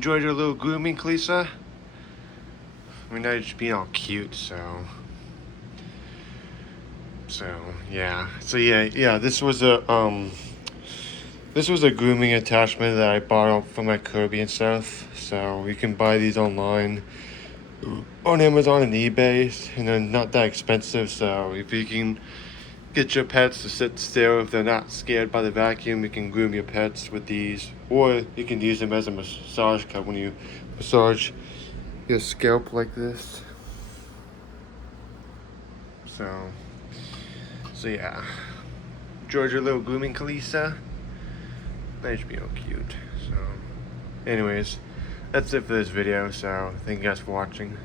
enjoyed your little grooming, Kalisa? I mean, now just being all cute, so yeah. This was a grooming attachment that I bought from my Kirby and stuff. So you can buy these online on Amazon and eBay, and they're not that expensive. So if you can get your pets to sit still, if they're not scared by the vacuum, you can groom your pets with these, or you can use them as a massage cup when you massage your scalp like this. So yeah. Enjoyed your little grooming, Kalisa? Nice being all cute. So anyways, that's it for this video, so thank you guys for watching.